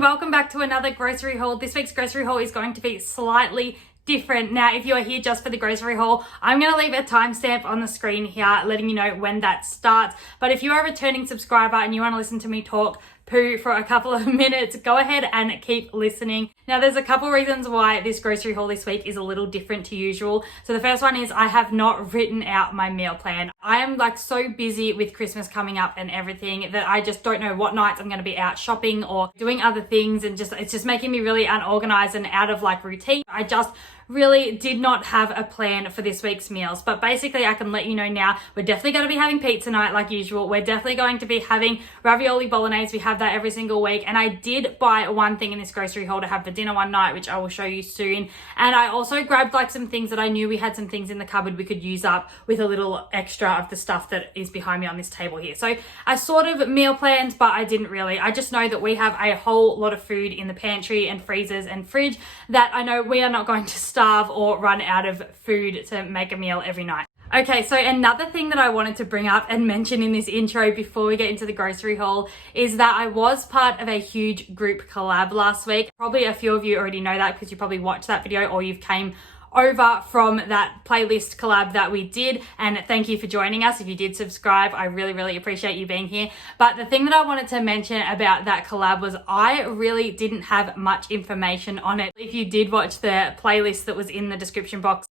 and welcome back to another grocery haul. This week's grocery haul is going to be slightly different. Now, if you are here just for the grocery haul, I'm going to leave a timestamp on the screen here letting you know when that starts. But if you are a returning subscriber and you want to listen to me talk poo for a couple of minutes, go ahead and keep listening. Now, there's a couple reasons why this grocery haul this week is a little different to usual. So the first one is I have not written out my meal plan. I am like so busy with Christmas coming up and everything that I just don't know what nights I'm going to be out shopping or doing other things, and it's just making me really unorganized and out of like routine. I just really did not have a plan for this week's meals, but basically I can let you know now we're definitely going to be having pizza night like usual. We're definitely going to be having ravioli bolognese. We have that every single week, and I did buy one thing in this grocery haul to have for dinner one night, which I will show you soon. And I also grabbed like some things that I knew we had some things in the cupboard we could use up with a little extra of the stuff that is behind me on this table here. So I sort of meal planned, but I didn't really. I just know that we have a whole lot of food in the pantry and freezers and fridge that I know we are not going to starve or run out of food to make a meal every night. Okay, so another thing that I wanted to bring up and mention in this intro before we get into the grocery haul is that I was part of a huge group collab last week. Probably a few of you already know that because you probably watched that video or you've came over from that playlist collab that we did, and thank you for joining us. If you did subscribe, I really appreciate you being here. But the thing that I wanted to mention about that collab was I really didn't have much information on it. If you did watch the playlist that was in the description box,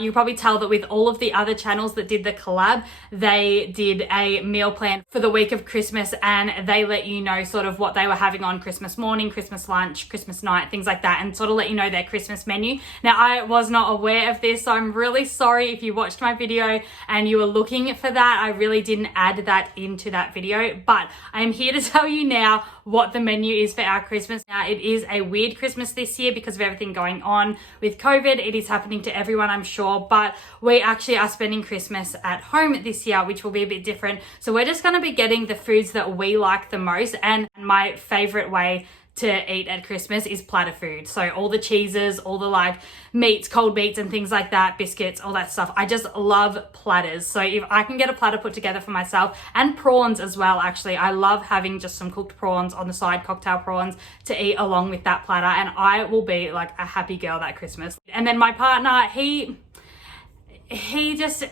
you probably tell that with all of the other channels that did the collab, they did a meal plan for the week of Christmas, and they let you know sort of what they were having on Christmas morning, Christmas lunch, Christmas night, things like that, and sort of let you know their Christmas menu. Now, I was not aware of this, so I'm really sorry if you watched my video and you were looking for that. I really didn't add that into that video, but I'm here to tell you now what the menu is for our Christmas. Now, it is a weird Christmas this year because of everything going on with COVID. It is happening to everyone, I'm sure, but we actually are spending Christmas at home this year, which will be a bit different. So we're just going to be getting the foods that we like the most, and my favorite way to eat at Christmas is platter food. So all the cheeses, all the like meats, cold meats and things like that, biscuits, all that stuff. I just love platters. So if I can get a platter put together for myself, and prawns as well, actually, I love having just some cooked prawns on the side, cocktail prawns to eat along with that platter, and I will be like a happy girl that Christmas. And then my partner, he just,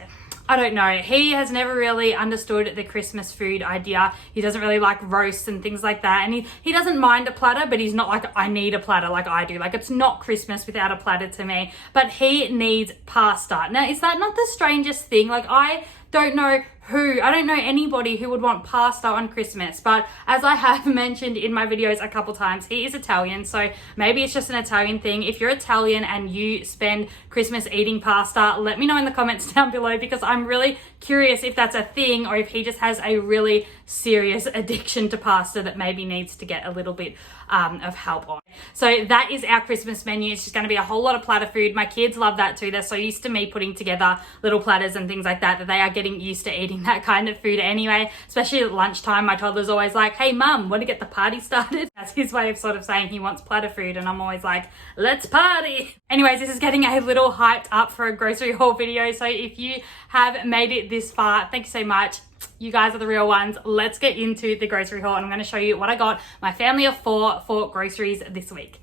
I don't know. He has never really understood the Christmas food idea. He doesn't really like roasts and things like that. And he doesn't mind a platter, but he's not like, I need a platter like I do. Like, it's not Christmas without a platter to me. But he needs pasta. Now, is that not the strangest thing? Like, I don't know anybody who would want pasta on Christmas, but as I have mentioned in my videos a couple times, he is Italian, so maybe it's just an Italian thing. If you're Italian and you spend Christmas eating pasta, let me know in the comments down below, because I'm really curious if that's a thing or if he just has a really serious addiction to pasta that maybe needs to get a little bit of help on. So that is our Christmas menu. It's just going to be a whole lot of platter food. My kids love that too. They're so used to me putting together little platters and things like that that they are getting used to eating that kind of food anyway, especially at lunchtime. My toddler's always like, hey mum, want to get the party started? That's his way of sort of saying he wants platter food, and I'm always like, let's party. Anyways, this is getting a little hyped up for a grocery haul video, so if you have made it this far, thank you so much. You guys are the real ones. Let's get into the grocery haul, and I'm going to show you what I got my family of 4 for groceries this week.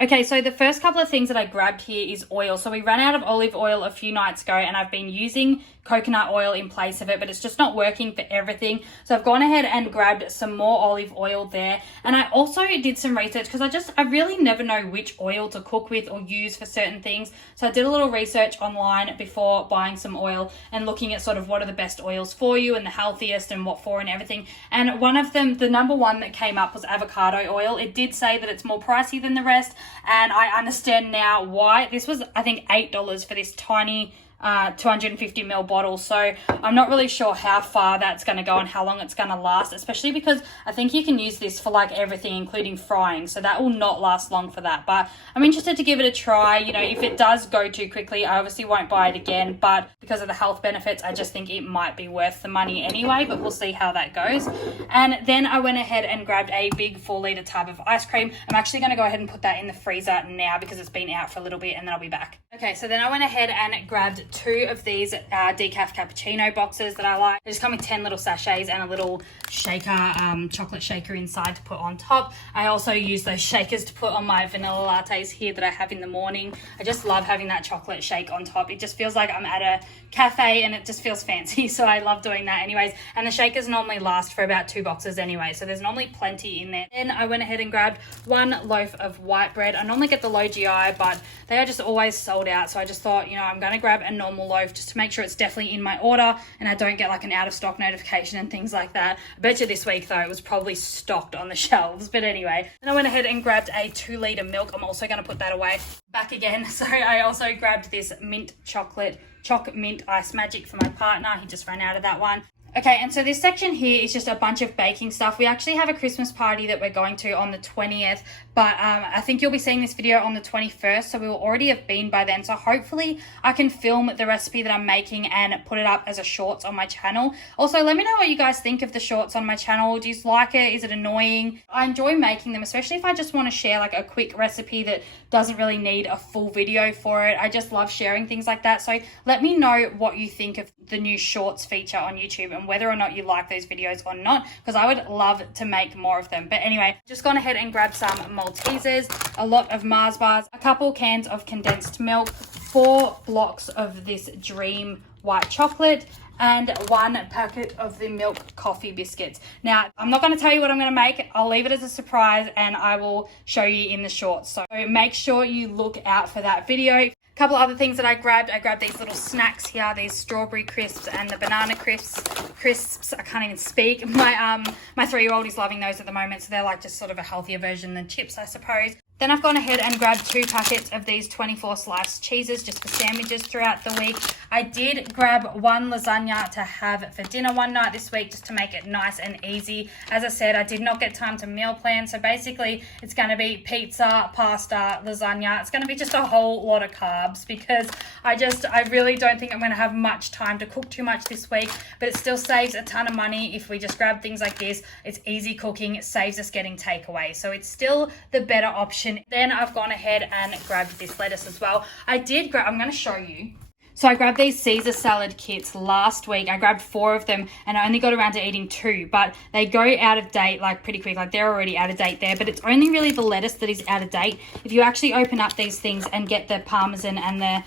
Okay, so the first couple of things that I grabbed here is oil. So we ran out of olive oil a few nights ago, and I've been using coconut oil in place of it, but it's just not working for everything. So I've gone ahead and grabbed some more olive oil there. And I also did some research because I really never know which oil to cook with or use for certain things. So I did a little research online before buying some oil and looking at sort of what are the best oils for you and the healthiest and what for and everything. And one of them, the number one that came up was avocado oil. It did say that it's more pricey than the rest, and I understand now why. This was, I think, $8 for this tiny 250 ml bottle. So I'm not really sure how far that's going to go and how long it's going to last, especially because I think you can use this for like everything, including frying. So that will not last long for that. But I'm interested to give it a try. You know, if it does go too quickly, I obviously won't buy it again. But because of the health benefits, I just think it might be worth the money anyway. But we'll see how that goes. And then I went ahead and grabbed a big 4-litre tub of ice cream. I'm actually going to go ahead and put that in the freezer now because it's been out for a little bit, and then I'll be back. Okay, so then I went ahead and grabbed two of these decaf cappuccino boxes that I like. They just come with 10 little sachets and a little shaker, chocolate shaker inside to put on top. I also use those shakers to put on my vanilla lattes here that I have in the morning. I just love having that chocolate shake on top. It just feels like I'm at a cafe and it just feels fancy, so I love doing that anyways. And the shakers normally last for about 2 boxes anyway, so there's normally plenty in there. Then I went ahead and grabbed 1 loaf of white bread. I normally get the low GI, but they are just always sold out, so I just thought, you know, I'm going to grab a normal loaf just to make sure it's definitely in my order and I don't get like an out of stock notification and things like that. I bet you this week though it was probably stocked on the shelves, but anyway. Then I went ahead and grabbed a 2-litre milk. I'm also going to put that away back again. So I also grabbed this mint chocolate choc mint ice magic for my partner. He just ran out of that one. Okay, and so this section here is just a bunch of baking stuff. We actually have a Christmas party that we're going to on the 20th, but I think you'll be seeing this video on the 21st, so we will already have been by then. So hopefully I can film the recipe that I'm making and put it up as a shorts on my channel. Also, let me know what you guys think of the shorts on my channel. Do you like it? Is it annoying? I enjoy making them, especially if I just want to share like a quick recipe that doesn't really need a full video for it. I just love sharing things like that. So let me know what you think of the new shorts feature on YouTube and whether or not you like those videos or not, because I would love to make more of them. But anyway, just gone ahead and grabbed some Maltesers, a lot of Mars bars, a couple cans of condensed milk, 4 blocks of this Dream white chocolate, and 1 packet of the milk coffee biscuits. Now, I'm not going to tell you what I'm going to make. I'll leave it as a surprise and I will show you in the shorts. So make sure you look out for that video. Couple other things that I grabbed these little snacks here, these strawberry crisps and the banana crisps. I can't even speak. My 3-year-old is loving those at the moment, so they're like just sort of a healthier version than chips, I suppose. Then I've gone ahead and grabbed 2 packets of these 24 sliced cheeses just for sandwiches throughout the week. I did grab 1 lasagna to have for dinner one night this week just to make it nice and easy. As I said, I did not get time to meal plan, so basically it's going to be pizza, pasta, lasagna. It's going to be just a whole lot of carbs because I really don't think I'm going to have much time to cook too much this week, but it still saves a ton of money if we just grab things like this. It's easy cooking, it saves us getting takeaway, so it's still the better option. Then I've gone ahead and grabbed this lettuce as well. I'm going to show you. So I grabbed these Caesar salad kits last week. I grabbed 4 of them and I only got around to eating 2, but they go out of date like pretty quick. Like they're already out of date there, but it's only really the lettuce that is out of date. If you actually open up these things and get the Parmesan and the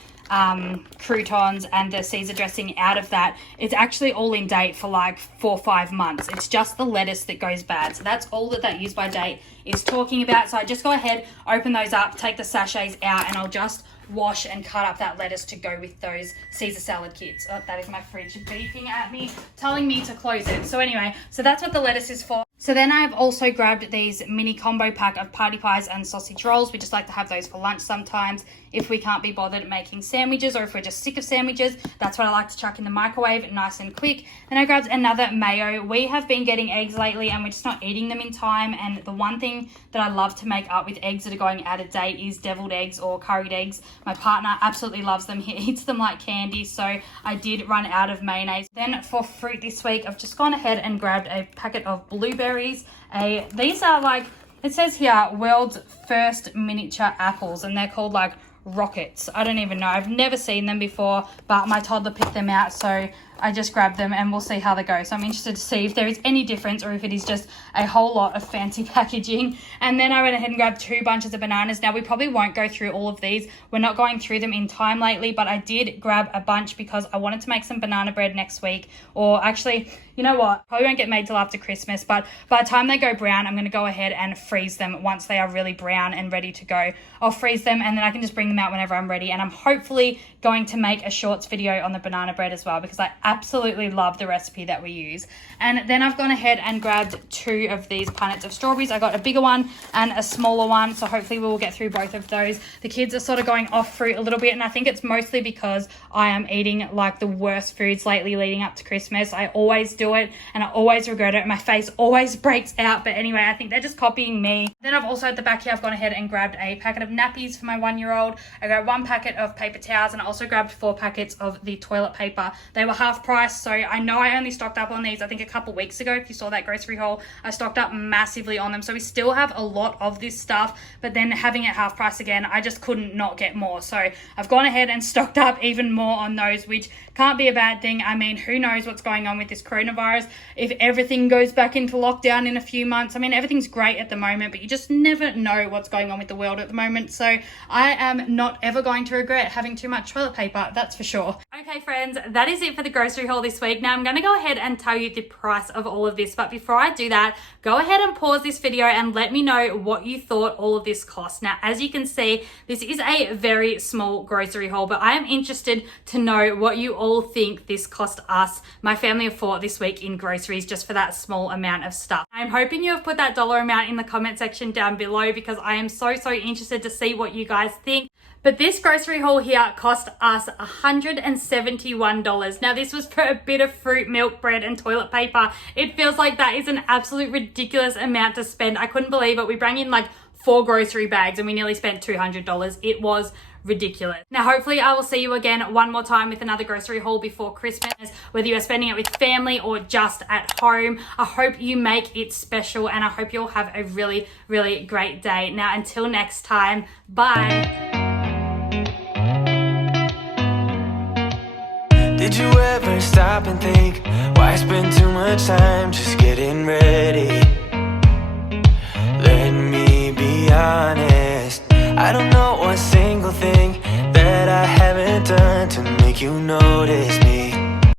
croutons and the Caesar dressing out of that, it's actually all in date for like 4 or 5 months. It's just the lettuce that goes bad. So that's all that use by date is talking about. So I just go ahead, open those up, take the sachets out, and I'll just wash and cut up that lettuce to go with those Caesar salad kits. Oh, that is my fridge beeping at me, telling me to close it. So anyway, so that's what the lettuce is for. So then I've also grabbed these mini combo pack of party pies and sausage rolls. We just like to have those for lunch sometimes if we can't be bothered making sandwiches, or if we're just sick of sandwiches. That's what I like to chuck in the microwave, nice and quick. Then I grabbed another mayo. We have been getting eggs lately and we're just not eating them in time, and the one thing that I love to make up with eggs that are going out of date is deviled eggs or curried eggs. My partner absolutely loves them. He eats them like candy, so I did run out of mayonnaise. Then for fruit this week, I've just gone ahead and grabbed a packet of blueberries. These are like, it says here, world's first miniature apples, and they're called like rockets. I don't even know. I've never seen them before, but my toddler picked them out, so I just grabbed them and we'll see how they go. So I'm interested to see if there is any difference or if it is just a whole lot of fancy packaging. And then I went ahead and grabbed 2 bunches of bananas. Now we probably won't go through all of these. We're not going through them in time lately, but I did grab a bunch because I wanted to make some banana bread next week. Or actually, you know what? Probably won't get made till after Christmas, but by the time they go brown, I'm going to go ahead and freeze them once they are really brown and ready to go. I'll freeze them and then I can just bring them out whenever I'm ready. And I'm hopefully going to make a shorts video on the banana bread as well, because I absolutely love the recipe that we use. And then I've gone ahead and grabbed 2 of these punnets of strawberries. I got a bigger one and a smaller one, so hopefully we will get through both of those. The kids are sort of going off fruit a little bit, and I think it's mostly because I am eating like the worst foods lately leading up to Christmas. I always do it and I always regret it. My face always breaks out, but anyway, I think they're just copying me. Then I've also at the back here, I've gone ahead and grabbed a packet of nappies for my 1-year-old. I grabbed 1 packet of paper towels, and I also grabbed 4 packets of the toilet paper. They were half half price. So I know I only stocked up on these, I think a couple weeks ago. If you saw that grocery haul, I stocked up massively on them. So we still have a lot of this stuff, but then having it half price again, I just couldn't not get more. So I've gone ahead and stocked up even more on those, which can't be a bad thing. I mean, who knows what's going on with this coronavirus? If everything goes back into lockdown in a few months, I mean, everything's great at the moment, but you just never know what's going on with the world at the moment. So I am not ever going to regret having too much toilet paper, that's for sure. Okay friends, that is it for the grocery haul this week. Now I'm going to go ahead and tell you the price of all of this, but before I do that, go ahead and pause this video and let me know what you thought all of this cost. Now, as you can see, this is a very small grocery haul, but I am interested to know what you all think this cost us, my family of 4, this week in groceries, just for that small amount of stuff. I'm hoping you have put that dollar amount in the comment section down below, because I am so interested to see what you guys think. But this grocery haul here cost us $171. Now this was for a bit of fruit, milk, bread, and toilet paper. It feels like that is an absolute ridiculous amount to spend. I couldn't believe it. We brought in like 4 grocery bags and we nearly spent $200. It was ridiculous. Now hopefully I will see you again one more time with another grocery haul before Christmas, whether you're spending it with family or just at home. I hope you make it special, and I hope you'll have a really great day. Now until next time, bye. Did you ever stop and think, why spend too much time just getting ready? Let me be honest, I don't know a single thing that I haven't done to make you know